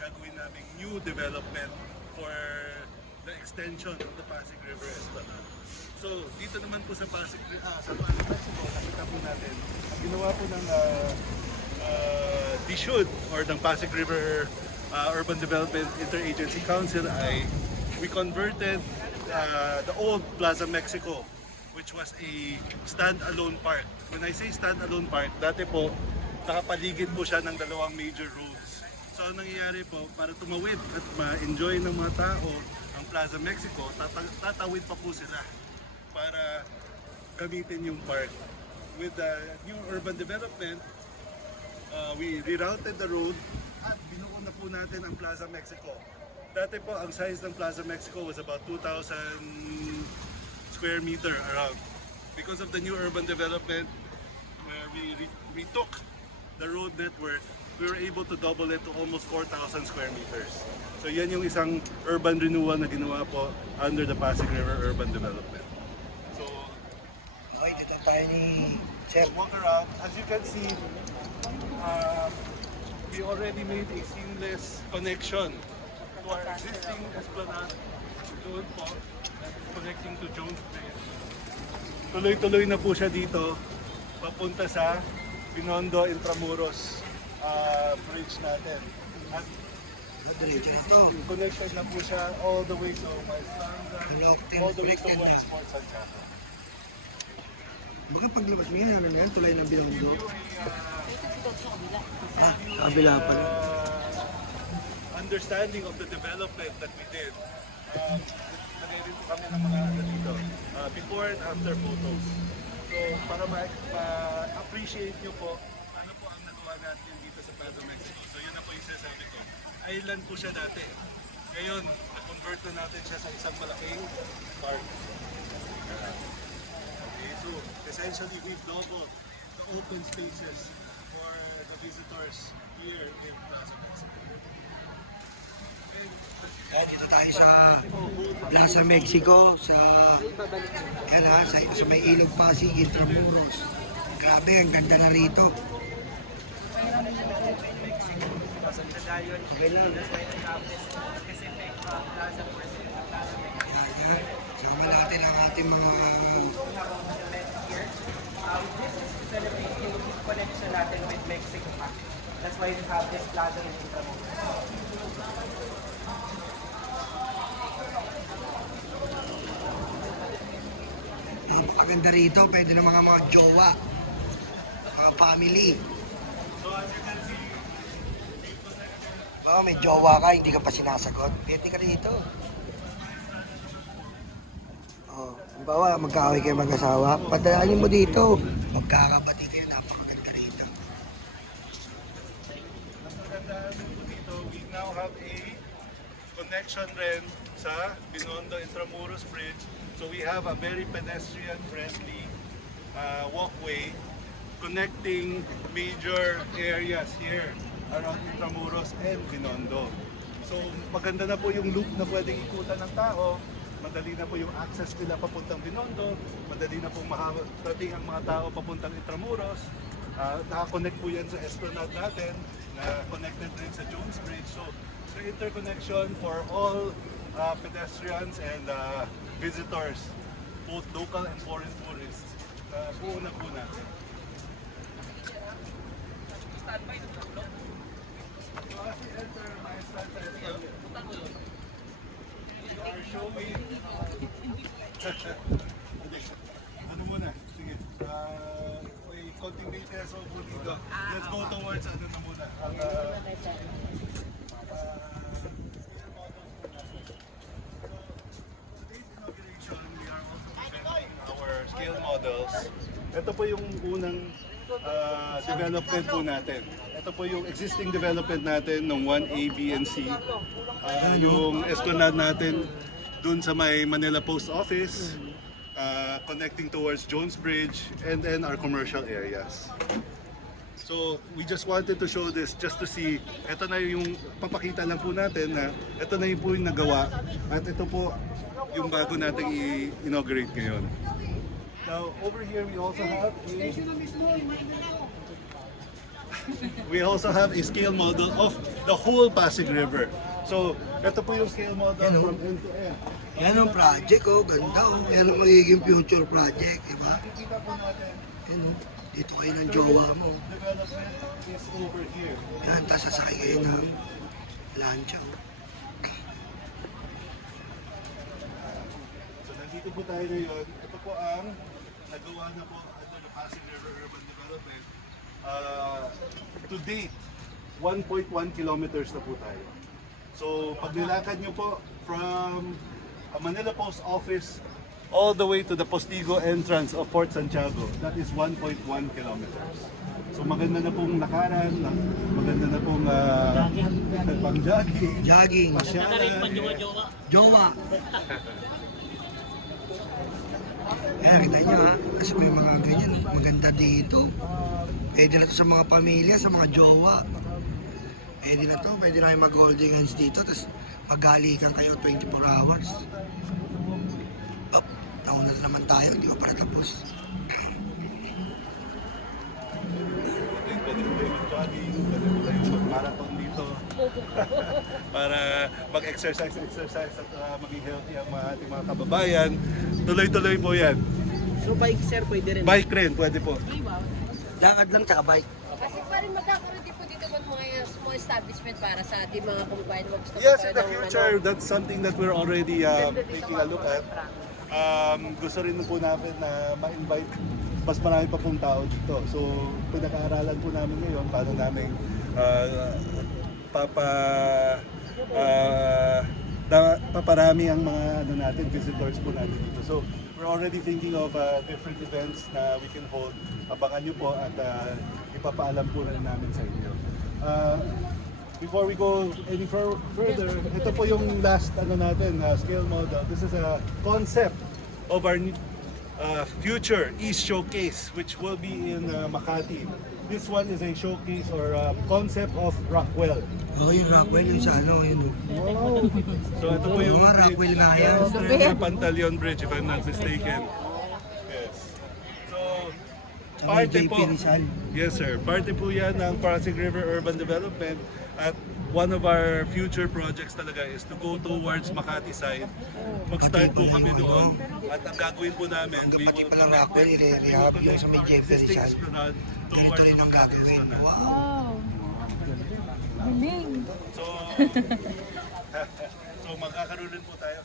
gagawin naming new development for the extension of the Pasig River Esplanade. So, dito naman po sa Pasig Mexico, nakita po natin, ang ginawa po ng DSUD or ng Pasig River Urban Development Interagency Council ay we converted the old Plaza Mexico, which was a stand-alone park. When I say stand-alone park, dati po nakapaligid po siya ng dalawang major roads. So ang nangyayari po, para tumawid at ma-enjoy ng mga tao ang Plaza Mexico, tatawid pa po sila para gamitin yung park. With the new urban development, we rerouted the road at binuo na po natin ang Plaza Mexico. Dati po, ang size ng Plaza Mexico was about 2,000 square meter around. Because of the new urban development, where we retook the road network, we were able to double it to almost 4,000 square meters. So yan yung isang urban renewal na ginawa po under the Pasig River Urban Development. So, Okay, dito tayo ni Chef. walk around. As you can see, we already made a seamless connection to our existing esplanade doon po, that is connecting to Jones Bridge. Tuloy-tuloy na po siya dito, papunta sa Binondo Intramuros bridge natin. At Diretso na to. connected na po siya all the way to Maestranza, Connecting, all the way to connected na. West Fort Santiago. Baka paglabas mo yan, ano na yan, tulay ng Binondo. Ah, sa kabila pala. Understanding of the development that we did. Lagay rin po kami ng mga ano dito, before and after photos. So para ma-appreciate nyo po ano po ang nagawa natin dito sa Plaza Mexico. So yun na po yung sinasabi ko. Island po siya dati. Ngayon, na-convert na natin siya sa isang malaking park. Okay, so essentially we've doubled the open spaces for the visitors here in Plaza Mexico. Ayan, dito tayo sa Plaza Mexico, sa, yan ha, sa may Ilog Pasig, Intramuros. Grabe, ang ganda na rito. Yan, yan. Sama natin ang ating mga This is to celebrate yung connection natin with Mexico. That's why we have this plaza in Intramuros. napakaganda rito. Pwede ng mga jowa, mga family. Oh, may jowa ka, hindi ka pa sinasagot. Pwede ka rito. Oh, halimbawa, magkaaway kayo mag-asawa, padalhin mo dito. Magkakabati kayo, napakaganda rito. Napagandaan din po dito, we now have a connection rin sa Binondo Intramuros Bridge. So we have a very pedestrian-friendly walkway connecting major areas here around Intramuros and Binondo. So maganda na po yung loop na pwedeng ikutan ng tao. Madali na po yung access nila papuntang Binondo, madali na po makarating ang mga tao papuntang Intramuros. Nakakonect po yan sa Esplanade natin, na connected rin sa Jones Bridge. So interconnection for all pedestrians and visitors, both local and foreign tourists. Buo na po natin. So as we enter Maestranza Esplanade, we are showing... ano muna? Sige. May konting details po dito. Let's go towards ano na muna. Ang scale models. Ito po yung unang development po natin. Ito po yung existing development natin ng 1A, B, and C. Yung esplanade natin dun sa may Manila Post Office, connecting towards Jones Bridge, and then our commercial areas. So we just wanted to show this just to see, ito na yung papakita lang po natin na ito na yung po yung nagawa at ito po yung bago nating i-inaugurate ngayon. Now over here we also have a we also have a scale model of the whole Pasig River. So, ito po yung scale model Yan, oh. from end to end. Yan ang project, oh. Ganda, oh. Yan ang magiging future project, di ba? Kita po natin, Yan, oh. Dito kayo ng jowa mo. development is over here. Yan, tapos sasakay kayo ng lancha, oh. So, nandito po tayo ngayon. Ito po ang nagawa na po under the Pasig River Urban Development. To date, 1.1 kilometers na po tayo. So, pag nilakad nyo po from Manila Post Office all the way to the Postigo entrance of Fort Santiago, that is 1.1 kilometers. So, maganda na pong lakaran, maganda na pong pang-jogging, Jogging, pasyalan. jowa. Ayan, kita nyo ha. Kasi may mga ganyan, maganda dito. Pwede na to sa mga pamilya, sa mga jowa. Pwede na to, pwede na kayo mag-holding hands dito, tapos maghalikan kayo 24 hours. Up, nauna na naman tayo, hindi pa para tapos. Pwede po tayo mag-jogging, pwede po tayo mag-marathon dito para mag-exercise at maging healthy ang ating mga kababayan. Tuloy-tuloy po yan. So bike sir, pwede rin. Bike rin, pwede po. Lakad lang tsaka bike. Kasi parang magkakaroon din po dito mga small establishment para sa ating mga kababayan na gusto Yes, in the ng future, that's something that we're already taking a look at. Gusto rin po namin na ma-invite mas marami pa pong tao dito. So, pinag-aaralan po namin ngayon paano namin paparami ang mga natin, visitors po natin dito. So, we're already thinking of different events na we can hold. Abangan nyo po at ipapaalam po rin namin sa inyo. Before we go any further, ito po yung last scale model. This is a concept of our future East Showcase, which will be in Makati. This one is a showcase or concept of Rockwell. Oh, yung Rockwell, yung sa ano, yun. So ito po yung Mga Rockwell nga yan. Australia Pantaleon Bridge, if I'm not mistaken. Yes. So, Tsaka parte JP po. Rizal. Yes sir, parte po yan ng Pasig River Urban Development at one of our future projects talaga is to go towards Makati side. Mag-start po kami doon at ang gagawin po namin, we Pati will pala Rockwell, i-rehab yung sa may JP existing Rizal. esplanade Ganito towards rin ang Makati gagawin. Esplanade. Wow. Galing. So, so magkakaroon rin po tayo.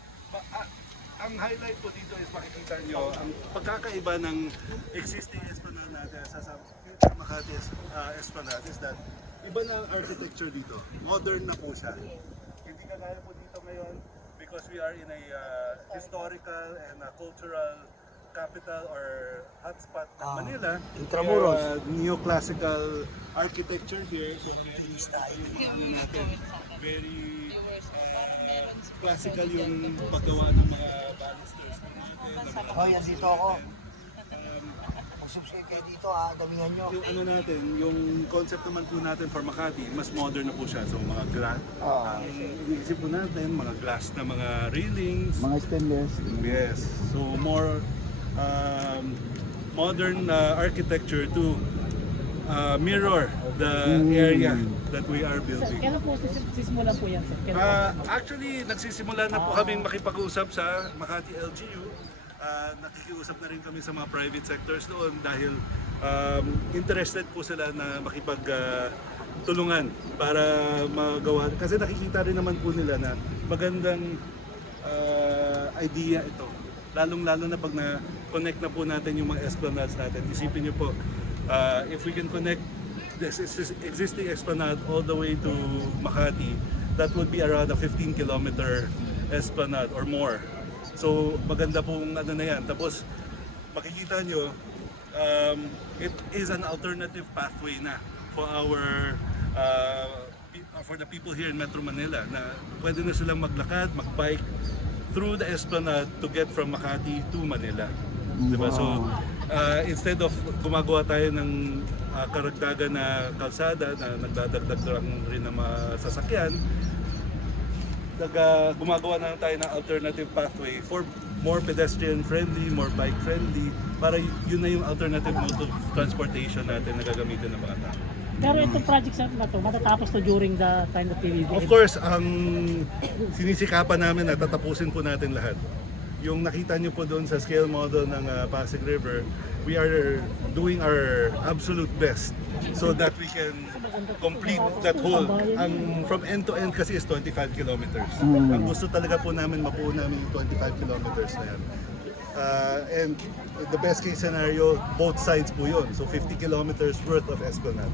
Ang highlight po dito is makikita nyo ang pagkakaiba ng existing esplanade natin sa future Makati Esplanade is that iba na ang architecture dito. Modern na po siya. Hindi kagaya po dito ngayon because we are in a historical and cultural capital or hotspot ng Manila. Intramuros. Neoclassical architecture here. So very classical yung paggawa ng mga balusters natin. Oh, yan dito ako. Mag-subscribe kayo dito ha, damihan nyo. Yung natin, yung concept naman po natin for Makati, mas modern na po siya. So mga glass, ang iniisip po natin, mga glass na mga railings. Mga stainless. Yes. So more modern architecture to mirror the area that we are building. Kailan po sisimula po yan sir? Actually, nagsisimula na po kaming makipag-usap sa Makati LGU. Nakikiusap na rin kami sa mga private sectors doon dahil interested po sila na makipag-tulungan para magawa. Kasi nakikita rin naman po nila na magandang idea ito. Lalong-lalo na pag na-connect na po natin yung mga esplanades natin. Isipin niyo po, if we can connect this existing esplanade all the way to Makati, that would be around a 15-kilometer esplanade or more. So maganda pong ano na yan. Tapos makikita nyo, it is an alternative pathway na for for the people here in Metro Manila na pwede na silang maglakad, magbike through the esplanade to get from Makati to Manila. Diba? So instead of gumagawa tayo ng karagdagan na kalsada na nagdadagdag lang rin ng mga sasakyan, gumagawa na lang tayo ng alternative pathway for more pedestrian friendly, more bike friendly, para yun na yung alternative mode of transportation natin na gagamitin ng mga tao. Pero itong project na to, matatapos to during the time that we will Of course, ang sinisikapan namin na tatapusin po natin lahat. Yung nakita nyo po doon sa scale model ng Pasig River, we are doing our absolute best so that we can complete that whole. Ang from end to end kasi is 25 kilometers. Ang gusto talaga po namin, mapuo namin yung 25 kilometers na yan. And the best case scenario, both sides po yun. So 50 kilometers worth of esplanade.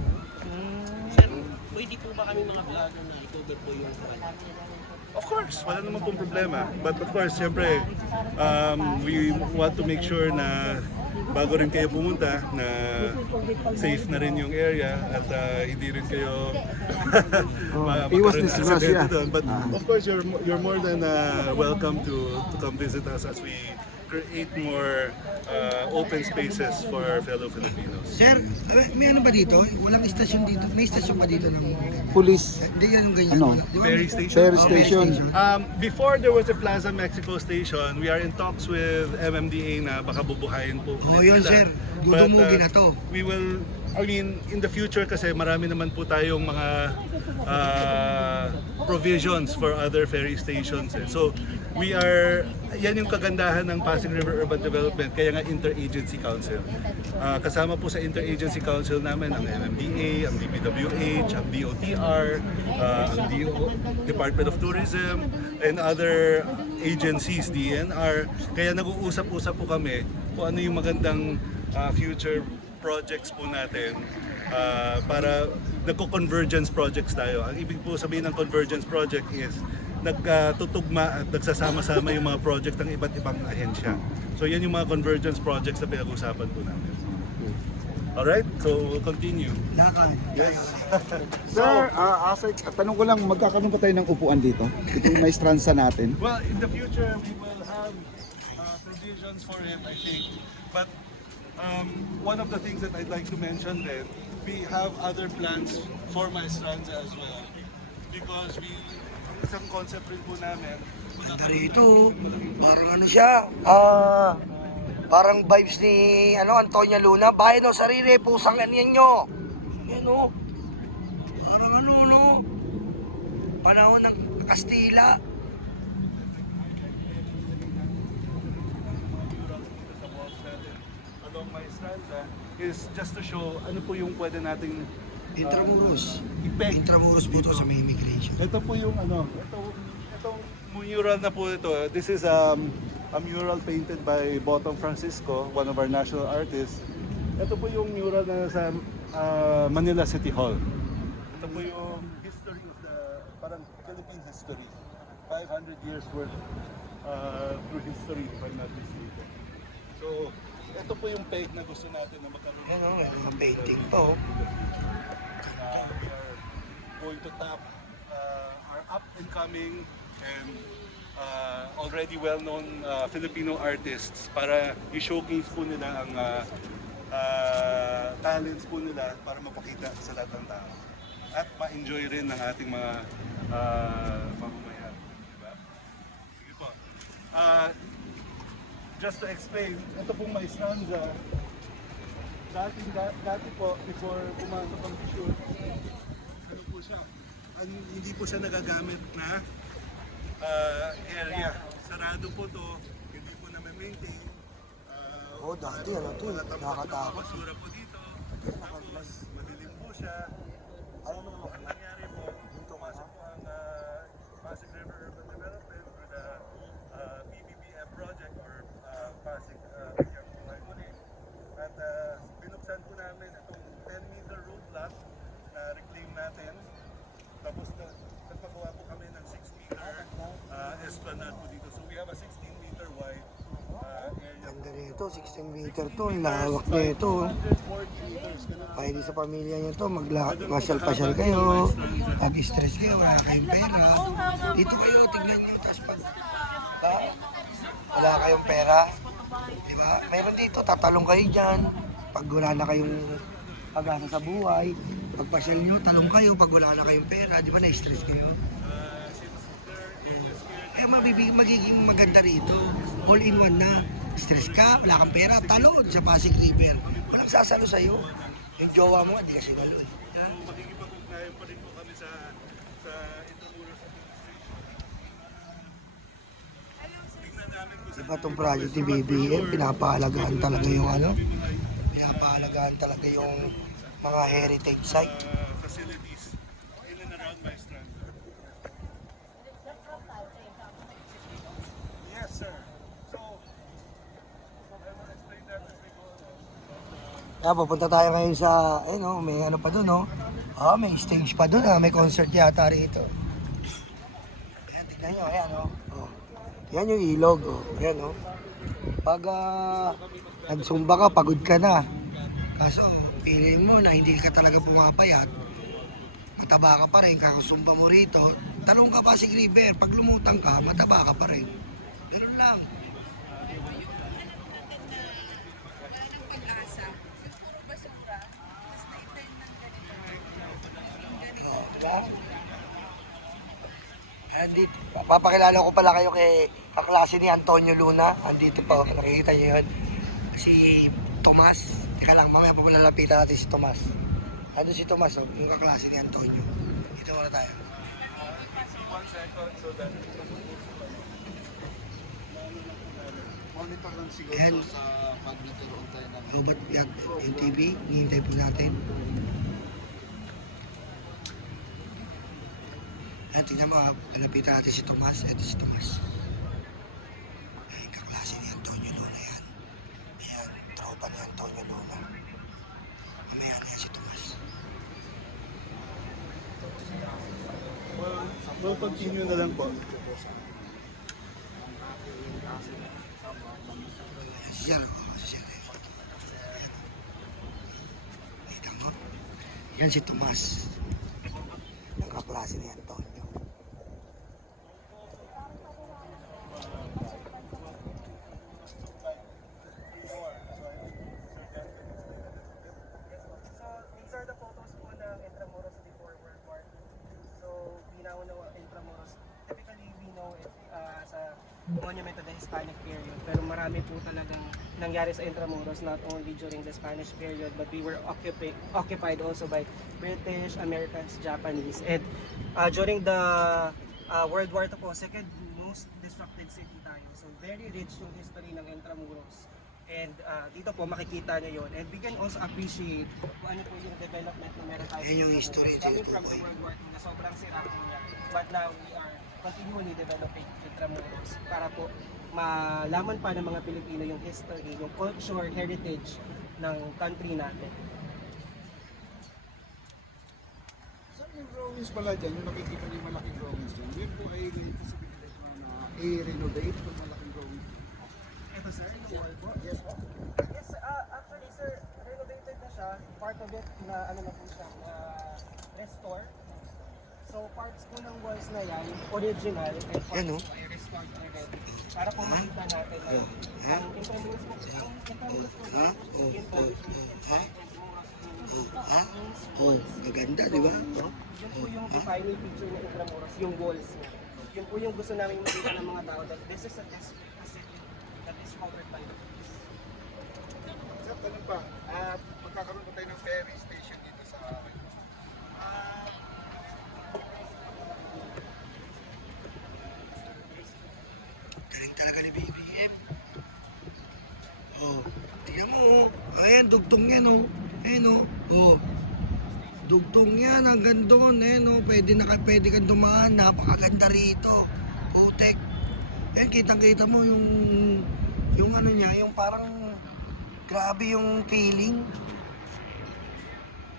Sir, pwede po ba kami mga vlogger na i-cover po yung Of course, wala naman pong problema. But of course, siyempre, we want to make sure na bago rin kayo pumunta, na safe na rin yung area at hindi rin kayo iwas magkaroon ng disgrasya. aksidente doon. But of course, you're more than welcome to come visit us as we create more open spaces for our fellow Filipinos. Sir, may ano ba dito? Walang istasyon dito. May istasyon ba dito ng... Police. Hindi yan yung ganyan. Ano? Wala. Di ba? Ferry station. Ferry Oh, station. Before there was a Plaza Mexico station, we are in talks with MMDA na baka bubuhayin po. Oh, ulit yun, nila. sir. But, Dudumugin na to. We will, I mean, in the future kasi marami naman po tayong mga provisions for other ferry stations. So, we are, yan yung kagandahan ng Pasig River Urban Development, kaya nga Interagency Council. Kasama po sa Interagency Council namin ang MMDA, ang DPWH, ang DOTR, ang Department of Tourism, and other agencies, DNR. Kaya nag-uusap-usap po kami kung ano yung magandang future projects po natin para nagko-convergence projects tayo. Ang ibig po sabihin ng convergence project is nagtutugma at nagsasama-sama yung mga project ng iba't ibang ahensya. So yan yung mga convergence projects na pinag-usapan po namin. Alright, so we'll continue. Lakad. Yes. Sir, Asik, tanong ko lang, magkakaroon ba tayo ng upuan dito? Ito yung may stransa natin. Well, in the future, we will have provisions for it, I think. But one of the things that I'd like to mention then, we have other plans for Maestranza as well. Because isang concept rin po namin, Ganda rito. Parang ano siya, parang vibes ni Antonia Luna. Bayan o sarili, pusang ganyan nyo. Yan o. Parang ano, no? Panahon ng Kastila. sa walls natin along Maestranza is just to show ano po yung pwede nating Intramuros. i-peg. Intramuros po to sa may immigration. Ito po yung itong mural na po ito. This is a mural painted by Bottom Francisco, one of our national artists. Ito po yung mural na sa Manila City Hall. Ito po yung history of the, parang Philippine history. 500 years worth through history, if I'm not mistaken. So, ito po yung peg na gusto natin na magkaroon. Yan o, may mga painting pa o. We are going to tap our up and coming and already well-known Filipino artists para i-showcase po nila ang talents po nila para mapakita sa lahat ng tao. At ma-enjoy rin ng ating mga mamamayan. Diba? Sige po. Just to explain, ito pong Maestranza. Dati po, before pumasok ang shoot, ano po siya? Hindi po siya nagagamit na area. Sarado po to, hindi po na-maintain. Oh, dati ano to, nakakatakot. Basura po dito. Tapos madilim po siya. Ang nangyari po, pumasok po ang Pasig River Urban Development or the PBBM project or Pasig Bigyan Buhay Muli. At binuksan po namin itong 10-meter roadblock na reclaim natin. Tapos nagpagawa po kami ng 6-meter esplanade po dito. So we have a 16-meter wide area. Ganda nito, 16 meter to, ang lawak nito. 140 meters. Pwede sa pamilya nyo to, masyal-pasyal kayo, mag-stress kayo, wala kayong pera. Dito kayo, tignan nyo, tapos pag wala kayong pera, di ba? Meron dito, tatalong kayo dyan. Pag wala na kayong pag-asa sa buhay, pagpasyal nyo, talong kayo. Pag wala na kayong pera, di ba, na-stress kayo? Kaya magiging maganda rito. All-in-one na. Stress ka, wala kang pera, talon sa Pasig River. Walang sasalo sa'yo. Yung jowa mo, hindi ka sinalo eh. Nagpapatunayan pa rin po kami sa Intramuros Administration. Tingnan namin kung Diba itong project ni BBM, pinapahalagaan talaga yung pinapahalagaan talaga yung mga heritage site. Facilities in and around my strand. Yes, sir. So, I will explain that as we go along. Kaya pupunta tayo ngayon sa, may ano pa doon, no? May stage pa doon, may concert yata rito. Ayan, tignan nyo, ayan, Yan yung ilog, Ayan, Pag nagsumba ka, pagod ka na. Kaso, piliin mo na hindi ka talaga pumapayat. Mataba ka pa rin, kakasumba mo rito. Talong ka pa si River, pag lumutang ka, mataba ka pa rin. Ganun lang. Diba? Andito, papakilala ko pala kayo kay kaklase ni Antonio Luna. Andito pa, nakikita niyo yun. Si Tomas. Teka lang, mamaya pa palalapitan natin si Tomas. Andun si Tomas, yung kaklase ni Antonio. Dito muna tayo. 1 second so that Monitor lang siguro Ayan. sa pag-nagkaroon tayo ng Robot yung TV, hinihintay po natin. Ayan, tingnan mo, lalapitan natin si Tomas. Ito si Tomas. Ayan, kaklase ni Antonio Luna yan. Ayan, tropa ni Antonio Luna. Mamaya na yan si Tomas. we'll continue na lang po. Ayan, si Sir. Si Sir. Ayan. Kita mo? Yan si Tomas. Ang kaklase ni Antonio. So, these are the photos po ng Intramuros before World War II. So, we now know Intramuros. Typically, we know it as a monument of the Hispanic period. Pero marami po talagang nangyari sa Intramuros, not only during the Spanish period, but we were occupied also by British, Americans, Japanese. And during the World War II po, second most disrupted city tayo. So, very rich yung history ng Intramuros. And dito po makikita nyo yun. And we can also appreciate kung ano po yung development na meron tayo. Yan yung sa history Intramuros. Coming dito, from the boy. World War II na sobrang sira po niya. But now we are continually developing Intramuros para po malaman pa ng mga Pilipino yung history, yung culture, heritage ng country natin. So yung drawings pala dyan, yung nakikita niyo yung malaking drawings dyan, yun po ay i-renovate yung malaking drawings. Ito sir, yung wall po. Yes po. Yes, actually sir, renovated na siya. Part of it na ano na po siya, restore. So parts po ng walls na yan, original, and parts Yan, no? po ay restored already. Para po makita natin na ang Intramuros po, ang Intramuros po, Ha? yun po, Gaganda, di ba? yun po yung defining feature ng Intramuros, yung walls niya. Yun po yung gusto namin makita ng mga tao that this is a city that is covered by the trees. Sir, tanong pa, magkakaroon pa tayo ng ferry station dito sa Galing talaga ni BBM. Tingnan mo, ayan, dugtong yan, Ayan, dugtong yan, hanggang doon, pwede kang dumaan, napakaganda rito. Putek. Ayan, kitang-kita mo yung ano niya, yung parang grabe yung feeling.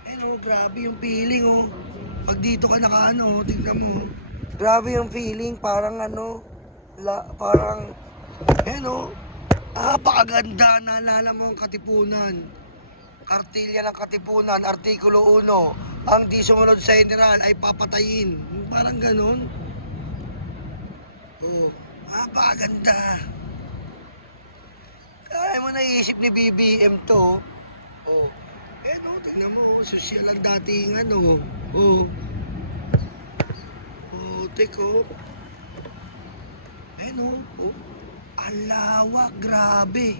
Ayan, grabe yung feeling, Pag dito ka nakaano, tingnan mo. Grabe yung feeling, parang parang, napakaganda. Naalala mo ang Katipunan. Kartilya ng Katipunan, Artikulo 1. Ang di sumunod sa general ay papatayin. Parang ganun. Napakaganda. Kaya mo naisip ni BBM to. Tingnan mo, sosyal ang datingan, teko. Ang lawak, grabe.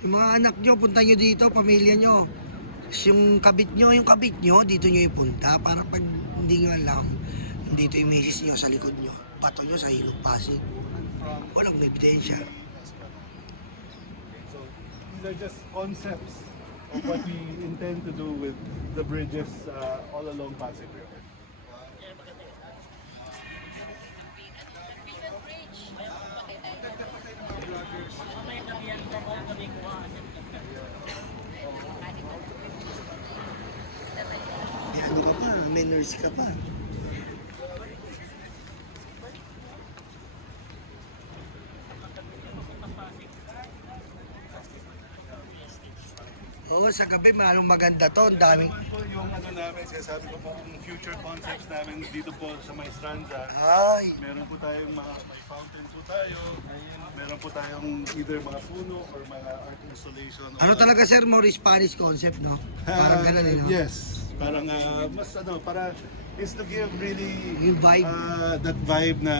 Yung mga anak nyo, punta nyo dito, pamilya nyo. Yung kabit nyo, dito nyo ipunta para pag hindi nyo alam, dito yung misis nyo sa likod nyo, pato nyo sa Ilog Pasig. Walang may ebidensya. So these are just concepts of what we intend to do with the bridges all along Pasig River. May ano ka pa, may nurse ka pa. Oo, sa gabi malong maganda to, ang daming... Po yung ano namin, sinasabi ko po yung future concepts namin dito po sa May Stranza. Ay, Meron po tayong mga may fountain po tayo. Meron po tayong either mga puno or mga art installation. ano talaga sir, more Spanish concept, no? Parang gano'n, no? Yes. Parang mas ano, para is to give really Yung vibe. that vibe na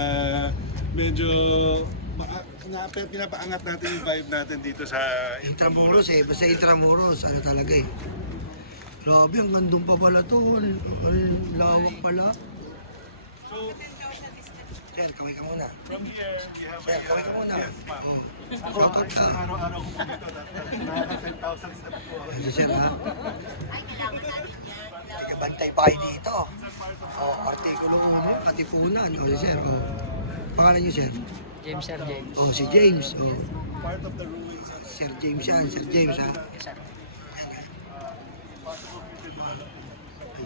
medyo pinapaangat natin yung vibe natin dito sa Intramuros eh, basta Intramuros, ano talaga eh. Grabe, ang gandong pa pala to, ang lawak pala. So, Sir, kaway ka muna. from here, we have Sir, kaway ka muna. yes, ma'am. Oh. Ako, Shoutout ka. araw-araw ko po dito, nakaka 10,000 steps po. Ano sir ha? Bantay pa kayo dito. Oh, artikulo mo, Katipunan. Oh, sir, oh. Pangalan niyo sir? James, Sir James. Oh, si James. Oh. Part of the ruins of Sir James yan, Sir James ha. Yes, sir. possible future development to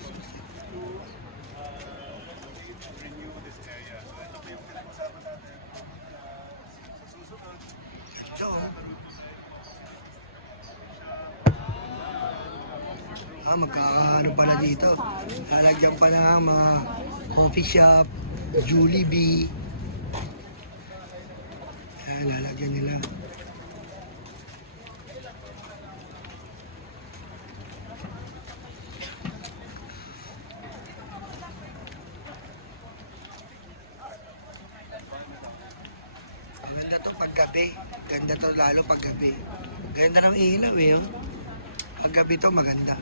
renew this area. So ito po yung pinag-usapan natin sa susunod. Ito. Magkakaano pala dito. Lalagyan pa na mga coffee shop, Jollibee. Yan, lalagyan nila. Maganda to paggabi. Ganda to lalo paggabi. Ganda ng ilaw eh. Oh. Paggabi to maganda.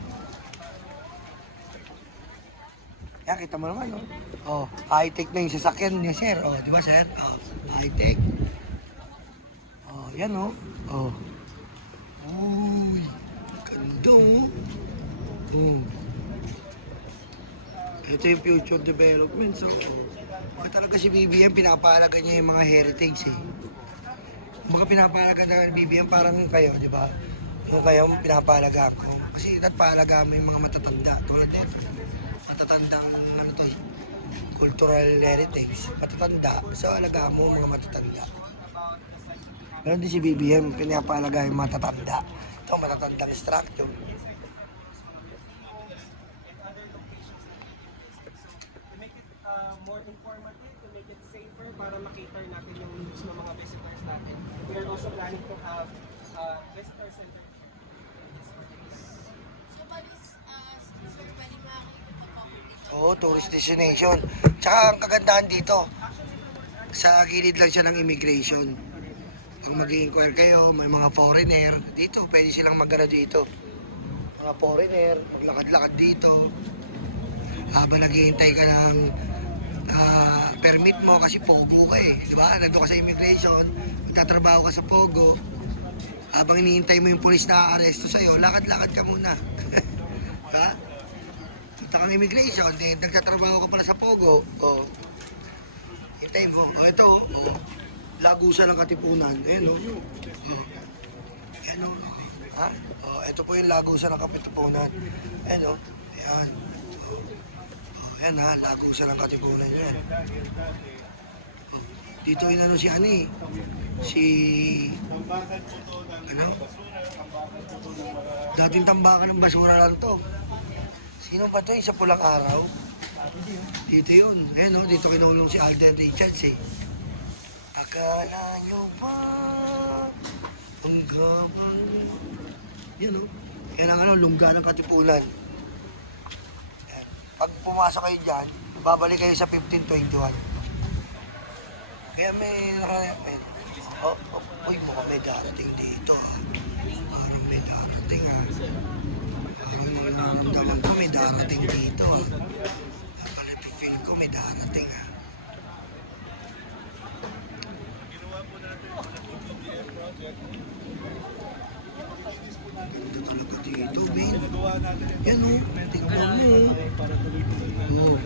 Yan, kita mo naman, no? Oh, high-tech na yung sasakyan niya, sir. Oh, di ba, sir? Oh, high-tech. Oh, yan, oh. Oh. Uy, ganda, oh. Oh. Ito yung future development, so, oh. Baka talaga si BBM, pinapahalaga niya yung mga heritage, eh. Baka pinapahalaga na BBM parang kayo, di ba? Yung kayo, pinapahalaga ako. Kasi pahalaga mo yung mga matatanda. Tulad nito. Matatandang ano to, cultural heritage, matatanda, so alaga mo mga matatanda. Meron din si BBM, pinapalaga yung matatanda. Ito, matatandang structure. To make it more informative, to make it safer, para makater natin yung needs ng mga visitors natin. We are also planning to have visitor center. So, Malis, sir, pwede makakita pa po dito. Oo, tourist destination. Tsaka ang kagandahan dito, sa gilid lang siya ng immigration. Pag mag-i-inquire kayo, may mga foreigner, dito, pwede silang mag-ano dito. Mga foreigner, maglakad-lakad dito. Habang naghihintay ka ng permit mo kasi Pogo ka eh. Di ba? Nandun ka sa immigration, magtatrabaho ka sa Pogo. Habang hinihintay mo yung polis na aaresto sa'yo, lakad-lakad ka muna. Diba? Punta kang immigration, then nagtatrabaho ka pala sa Pogo. O, hintay mo. O, ito, o. Lagusan ng Katipunan. Ayan, o. O. Ayan, o. Ha? O, ito po yung lagusan ng Katipunan. Ayan, o. Ayan. O. O, ayan ha, lagusan ng Katipunan yan. O, dito yung ano si Ani. Si... Ano? Dating tambakan ng basura lang to. Sino ba to? Yung sa Pulang Araw? Dito yun. Ayan o, dito kinulong si Alden Richards eh. Akala nyo ba hanggang... Yan o. Yan ang ano, lungga ng Katipunan. Yan. Pag pumasok kayo dyan, babalik kayo sa 1521. Kaya may nakaya... Oh, uy, mukhang may darating dito ah. Parang may darating ah. Parang darating dito ah. Feel ko may darating ah. Ginawa po natin sa BBM project. Ganda talaga dito, Ben. Ginagawa natin ito. Yan oh, tignan mo. Para tuloy-tuloy na Oh.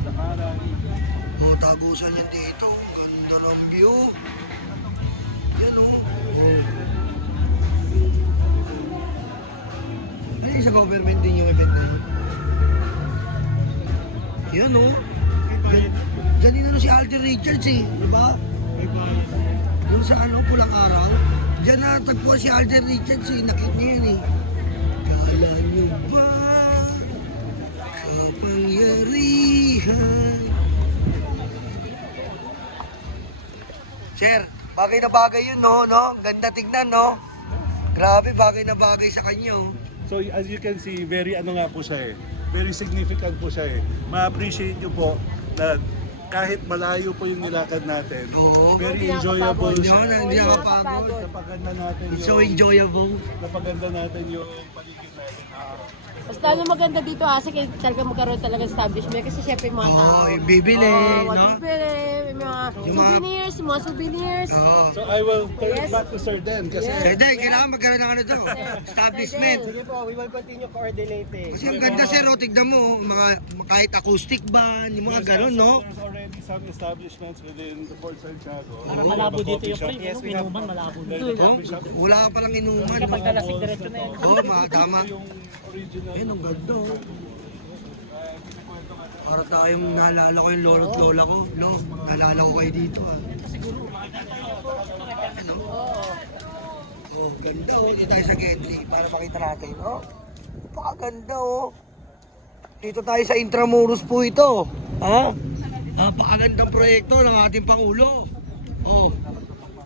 lakaran. Oh, tagusan yan dito. Ganda ng view. Yan oh. Oh. Ano yung sa government din yung event na yun? Yan oh. Diyan din ano si Alden Richards eh. Diba? Yung sa ano, pulang araw. Diyan natagpuan si Alden Richards eh. Nakit niya yan eh. Kala nyo ba kapangyarihan? Sir, bagay na bagay yun, no? Ang ganda tignan, no? Grabe, bagay na bagay sa kanya, oh. So as you can see, very ano nga po siya eh. Very significant po siya eh. Ma-appreciate nyo po na kahit malayo po yung nilakad natin, Oo. very enjoyable Hindi siya. ako nakapagod. Napaganda natin It's so yung, enjoyable. napaganda natin yung paligid natin. Mas lalo maganda dito kasi talaga magkaroon talaga ng establishment kasi syempre yung mga tao. Oo, yung bibili, Oo, no? bibili, may mga Yung mga- mga souvenirs. Oo. So I will turn it Yes. back to Sir Den kasi Hindi, kailangan magkaroon ng ano to. Establishment. Sige po, we will continue coordinating. Kasi ang ganda, sir, oh. Tignan mo, mga kahit acoustic band, yung mga gano'n, no? There's already some establishments within the Fort Santiago. Para We malabo have a dito yung coffee pre, shop. inuman malabo dito. Oh, wala ka palang inuman. Kapag nalasig diretso na yan. Oo, tama. Yung original. Ayun, ang ganda, oh. Para tayong naalala ko yung lolo't lola ko. No, naalala ko kayo dito, ah. Ano? Oh, ganda, oh. Dito tayo sa Gentry para makita natin, oh. Napakaganda, oh. Dito tayo sa Intramuros po ito. Ha? Napakagandang proyekto ng ating Pangulo. Oh.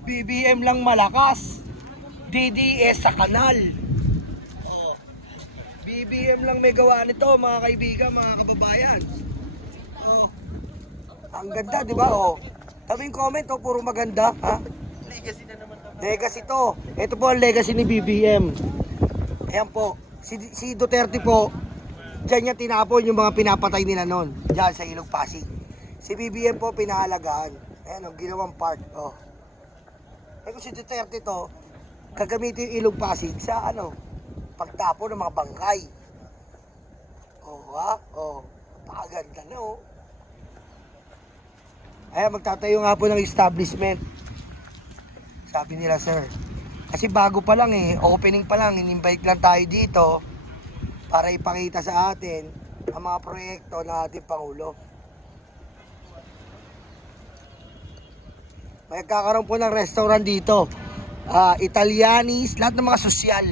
BBM lang malakas. DDS sa kanal. Oh. BBM lang may gawa nito, mga kaibigan, mga kababayan. Oh. Ang ganda, di ba? Oh. Tabing comment, oh, puro maganda, ha? Legacy to. Ito po ang legacy ni BBM. Ayan po. Si Duterte po, diyan niya tinapon yung mga pinapatay nila noon. Diyan sa Ilog Pasig. Si BBM po pinahalagaan. Ayan, ang ginawang park. Oh. Eh kung si Duterte to, gagamitin yung Ilog Pasig sa ano, pagtapon ng mga bangkay. Oh, ha? Oh. Napakaganda na, oh. Ayan, magtatayo nga po ng establishment. Sabi nila, sir. Kasi bago pa lang eh, opening pa lang, in-invite lang tayo dito para ipakita sa atin ang mga proyekto ng ating Pangulo. May kakaroon po ng restaurant dito. Italianis, lahat ng mga sosyal.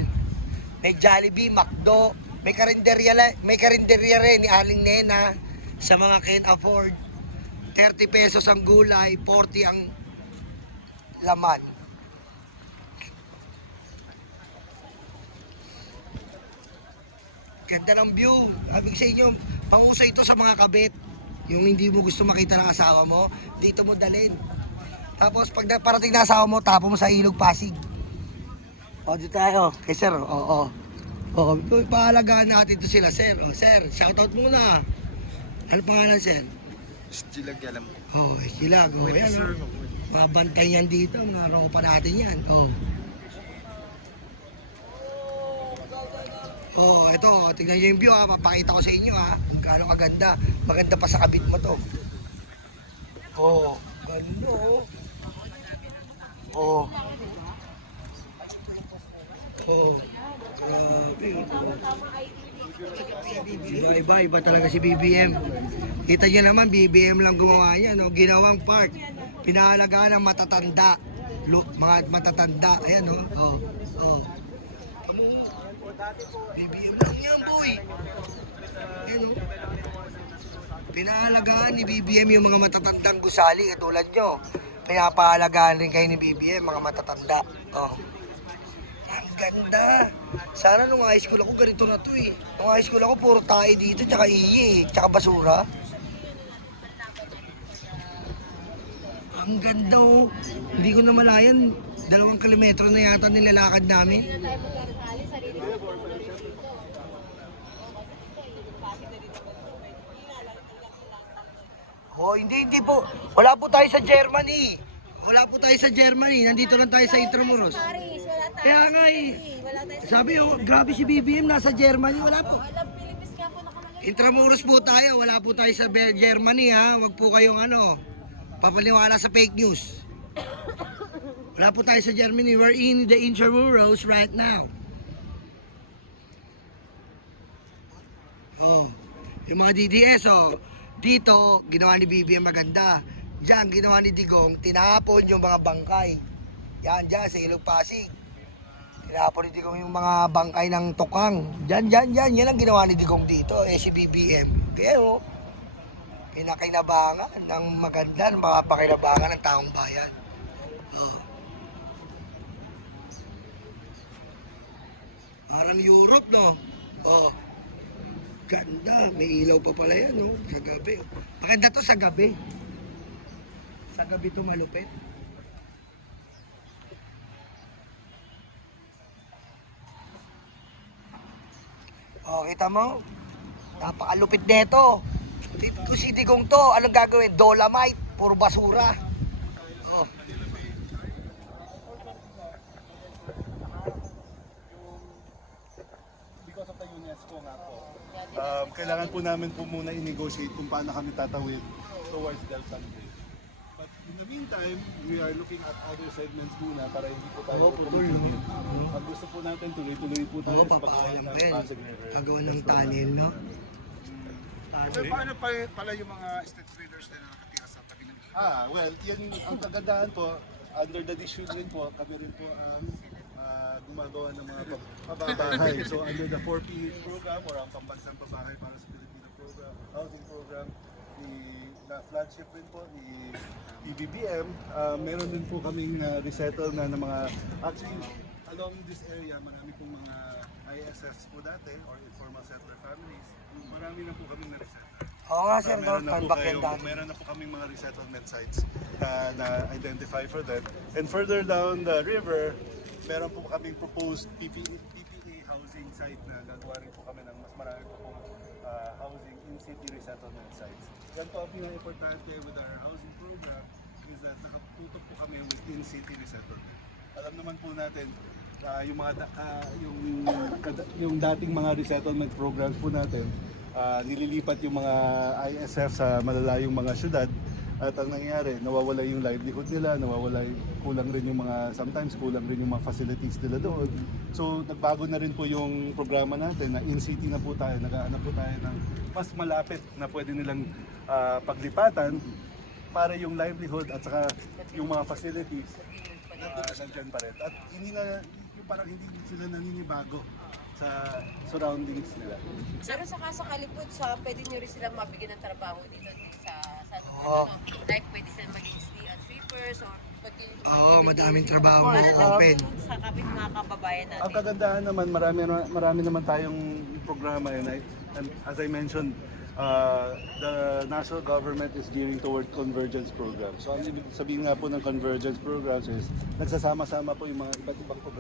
May Jollibee, McDo, may karinderya rin ni Aling Nena sa mga can't afford. 30 pesos ang gulay, 40 ang laman. Ganda ng view. Sabi ko sa inyo, panguso ito sa mga kabit. Yung hindi mo gusto makita ng asawa mo, dito mo dalhin. Tapos pag parating na asawa mo, tapo mo sa Ilog Pasig. O, dito tayo. Kay sir, oo. O, paalagaan natin to sila, sir. O, sir, shoutout muna. Ano pangalan, sir? Stilag alam ko. Oh, sila. O, yan. Mga bantay yan dito. Mga ropa natin yan. O. Oh, ito, tingnan niyo yung view ha, papakita ko sa inyo ha. Gaano kaganda. Maganda pa sa kabit mo to. Oh, ganda oh. Oh. Oh. Grabe. Iba talaga si BBM. Kita niyo naman, BBM lang gumawa niya, no? Ginawang park. Pinahalagaan ng matatanda. Mga matatanda. Ayan, no? Oh. Oh. BBM lang yan, boy. Ayan, oh. Pinahalagaan ni BBM yung mga matatandang gusali katulad nyo. Pinapahalagaan rin kayo ni BBM, mga matatanda. Oh. Ang ganda. Sana nung high school ako ganito na to eh. Nung high school ako puro tayo dito, tsaka iye, tsaka basura. Ang ganda oh. Hindi ko na malayan. 2 kilometro na yata nilalakad namin. Oh, hindi po. Wala po tayo sa Germany. Wala po tayo sa Germany. Nandito lang tayo sa Intramuros. Paris, wala tayo. Kaya nga eh. Wala tayo sa Sabi oh, grabe si BBM nasa Germany. Wala po. Alam, Philippines nga po nakalagay. Intramuros po tayo. Wala po tayo sa Germany ha. Huwag po kayong papaniwala sa fake news. Wala po tayo sa Germany. We're in the Intramuros right now. Oh, yung mga DDS dito, ginawa ni BBM maganda. Diyan, ginawa ni Digong, tinapon yung mga bangkay. Yan, dyan, sa Ilog Pasig. Tinapon ni Digong yung mga bangkay ng tukang. Diyan. Yan ang ginawa ni Digong dito, si BBM. Pero, pinakinabangan ng maganda, makapakinabangan ng taong bayan. Oh. Parang Europe, no? Oh. Ganda, may ilaw pa pala yan, no? Sa gabi. Maganda to sa gabi. Sa gabi to malupit. Oh, kita mo? Napakalupit nito. Kung si Digong to, anong gagawin? Dolomite, puro basura. Oh. Because of the UNESCO nga po, kailangan po namin po muna i-negotiate kung paano kami tatawid towards Del San Bridge. But in the meantime, we are looking at other segments muna para hindi po tayo pumutuloy. Ang gusto po natin, tuloy-tuloy po tayo Oo, sa paggawa papaalam ng din. Pasig River. Gagawa ng tunnel, no? Sir, paano pala yung mga street traders na nakatira sa tabi ng Well, yan ang kagandahan po, under the issue rin po, kami rin po ang gumagawa ng mga pabahay. So under the 4P program or ang pambansang pabahay para sa Pilipino program, housing program, na flagship rin po ni PBBM, meron din po kaming resettle na ng mga, actually along this area, marami pong mga ISFs po dati or informal settler families. Marami na po kaming na-resettle. Oo nga, sir, no? Meron na po Turn back yan kayo- dati. meron na po kaming mga resettlement sites na identify for them. And further down the river, meron po kaming proposed PPA housing site na gagawa rin po kami ng mas marami po pong housing in-city resettlement sites. Yan po ang pinaka-importante with our housing program is that nakatutok po kami with in-city resettlement. Alam naman po natin, yung mga yung dating mga resettlement programs po natin, nililipat yung mga ISF sa malalayong mga syudad at ang nangyayari, nawawala yung livelihood nila, kulang rin yung sometimes kulang rin yung mga facilities nila doon. So nagbago na rin po yung programa natin na in-city na po tayo, nag-aanap po tayo ng mas malapit na pwede nilang paglipatan para yung livelihood at saka yung mga facilities nandyan pa rin. At yung parang hindi sila naninibago sa surroundings nila. Pero sa kalipod pwede nyo rin sila mabigyan ng trabaho dito sa Oo. like pwede sila maging sweepers or pwede Oo, madaming trabaho para open. sa kapit mga kababayan natin. Ang kagandahan naman, marami naman tayong programa yun. And as I mentioned, the national government is gearing toward convergence programs. So ang ibig sabihin nga po ng convergence programs is nagsasama-sama po yung mga iba't ibang programa.